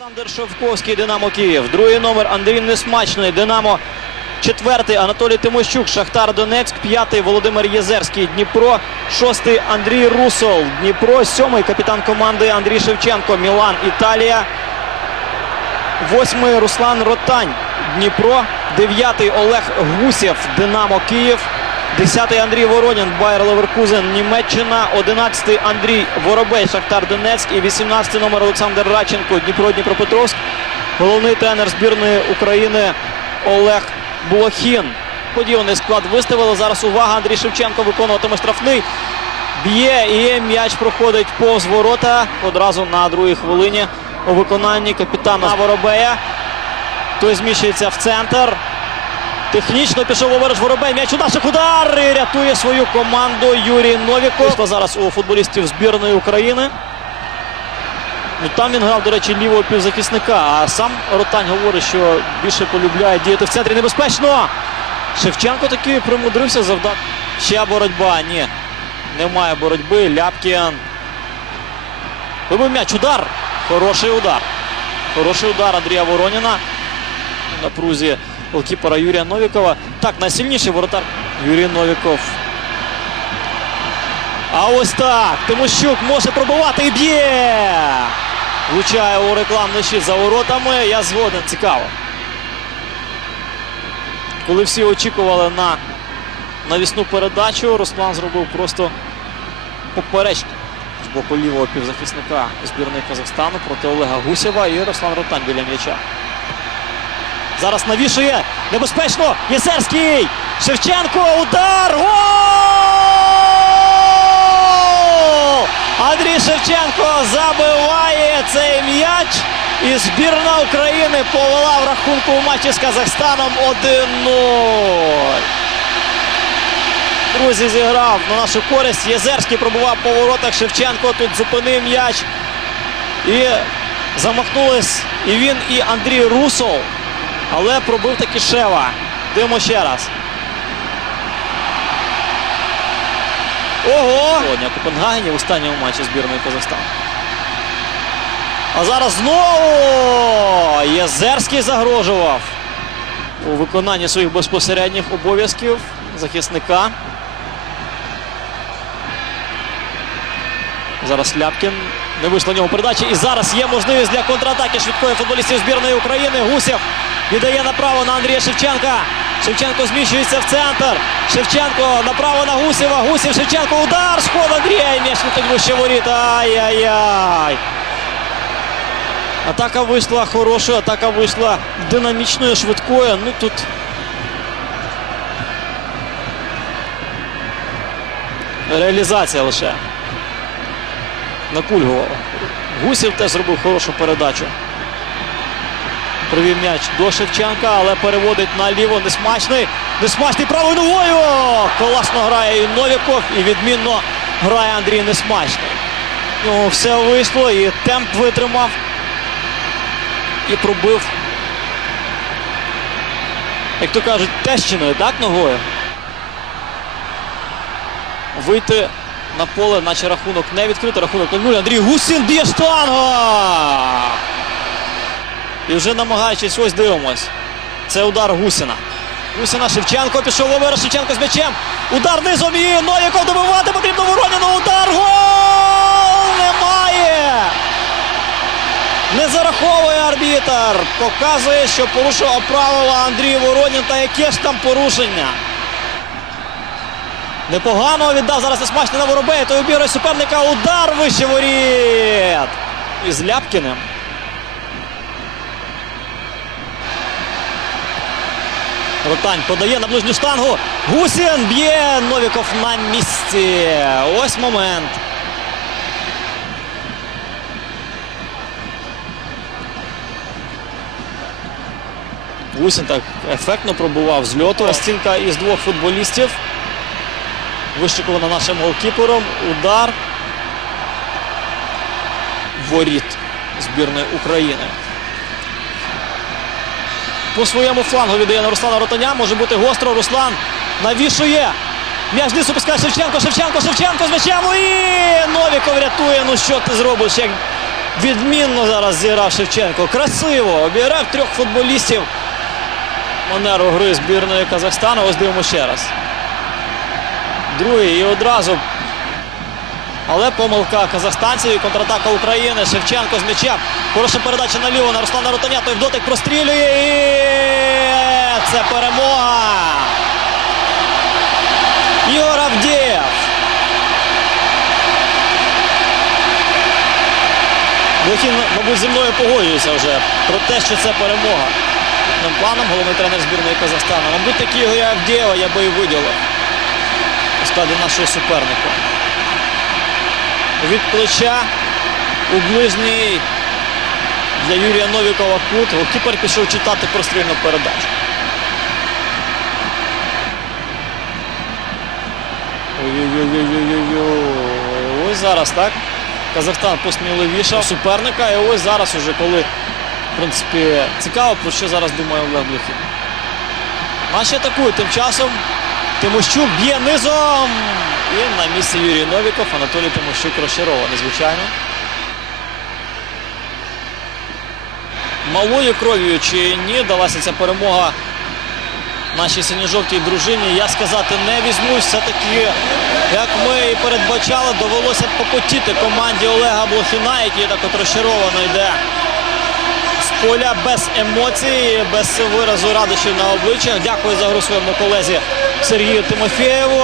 Олександр Шовковський, Динамо Київ. Другий номер Андрій Несмачний, Динамо. Четвертий Анатолій Тимощук, Шахтар Донецьк. П'ятий Володимир Єзерський, Дніпро. Шостий Андрій Русол, Дніпро. Сьомий капітан команди Андрій Шевченко, Мілан, Італія. Восьмий Руслан Ротань, Дніпро. Дев'ятий Олег Гусєв, Динамо Київ. Десятий Андрій Воронін, Байер Леверкузен, Німеччина. Одинадцятий Андрій Воробей, Шахтар Донецьк. І 18 номер Олександр Радченко, Дніпро Дніпропетровськ. Головний тренер збірної України Олег Блохін. Поділений склад виставили. Зараз увага. Андрій Шевченко виконуватиме штрафний. Б'є і м'яч проходить повз ворота. Одразу на другій хвилині у виконанні капітана Воробея. Той зміщується в центр. Технічно пішов Овереш Воробей. М'яч у наших удар і рятує свою команду Юрій Новіков. Зараз у футболістів збірної України. Ну, там він грав, до речі, лівого півзахисника. А сам Ротань говорить, що більше полюбляє діяти в центрі небезпечно. Шевченко таки примудрився завдати. Ще боротьба. Ні. Немає боротьби. Ляпкін. Вибив м'яч. Удар. Хороший удар. Хороший удар Андрія Вороніна. На прузі голкіпера Юрія Новікова. Так, найсильніший воротар Юрій Новіков. А ось так. Тимощук може пробивати і б'є. Влучає у рекламний щит за воротами. Я згоден. Цікаво. Коли всі очікували на навісну передачу, Руслан зробив просто поперечний з боку лівого півзахисника збірної Казахстану проти Олега Гусєва і Руслан Ротань біля м'яча. Зараз навішує небезпечно. Єсерський. Шевченко. Удар. Гол! Андрій Шевченко забиває цей м'яч. І збірна України повела в рахунку у матчі з Казахстаном 1-0. Друзі, зіграв на нашу користь. Єзерський пробував по воротах. Шевченко тут зупинив м'яч. І замахнулись і він, і Андрій Русол. Але пробив таки Шева. Дивимо ще раз. Ого! Сьогодні Копенгагені в останньому матчі збірної Казахстану. А зараз знову Єзерський загрожував у виконанні своїх безпосередніх обов'язків захисника. Зараз Ляпкін. Не вийшла в нього передачі. І зараз є можливість для контратаки швидкої футболістів збірної України. Гусєв віддає направо на Андрія Шевченка. Шевченко зміщується в центр. Шевченко направо на Гусєва. Гусєв Шевченко. Удар. Сход Андрія. І м'яч летить вище воріт. Ай-яй-яй. Атака вийшла хорошою, атака вийшла динамічною, швидкою. Ну тут. Реалізація лише. Накульгував. Гусів теж зробив хорошу передачу. Привів м'яч до Шевченка, але переводить наліво несмачний. Несмачний правою ногою. Класно грає і Новіков, і відмінно грає Андрій Несмачний. Ну, все вийшло і темп витримав. І пробив. Як то кажуть, тещиною, так, ногою. Вийти на поле, наче рахунок не відкритий. Рахунок 0. Андрій Гусін б'є штанга. І вже намагаючись, ось дивимось. Це удар Гусіна. Гусіна Шевченко пішов Овера Шевченко з м'ячем. Удар низом і Новіков добивати потрібно Вороніну. Удар. Гол! Немає! Не зараховує арбітр. Показує, що порушував правила Андрій Воронін. Та яке ж там порушення? Непогано віддав зараз несмачний на Воробея. Той обігрує суперника. Удар вище воріт. Із Ляпкіним. Ротань подає на ближню штангу. Гусін б'є. Новіков на місці. Ось момент. Гусін так ефектно пробував з льоту. Стінка із двох футболістів. Вищикована нашим голкіпером. Удар. Воріт збірної України. По своєму флангу віддає на Руслана Ротаня. Може бути гостро. Руслан навішує. М'яч вниз опускає Шевченко. Шевченко, Шевченко з м'ячем. І Новіков рятує. Ну що ти зробиш? Як Відмінно зараз зіграв Шевченко. Красиво. Обіграв трьох футболістів. Манеру гри збірної Казахстану. Ось дивимося ще раз. Другий і одразу. Але помилка казахстанців і контратака України. Шевченко з м'ячем. Хороша передача наліво на Руслана Ротаня. Той в дотик прострілює. І це перемога. Ігор Авдієв. Блохін, мабуть, зі мною погоджується вже про те, що це перемога. Планом головний тренер збірної Казахстану. Мабуть, такі Ігоря Авдієва я би і виділив у нашого суперника. Від плеча у ближній для Юрія Новікова кут. Голкіпер пішов читати прострільну передачу. Ось зараз, так? Казахстан посміливішав суперника. І ось зараз уже, коли, в принципі, цікаво, про що зараз думає Олег Блохін. Наші атакують тим часом. Тимощук б'є низом. І на місці Юрій Новіков, Анатолій Тимощук розчарований, звичайно. Малою кров'ю чи ні, далася ця перемога нашій синьо-жовтій дружині. Я сказати не візьмусь. Все-таки, як ми і передбачали, довелося попотіти команді Олега Блохіна, який так от розчаровано йде з поля без емоцій, без виразу радощів на обличчях. Дякую за гру своєму колезі Сергію Тимофєєву.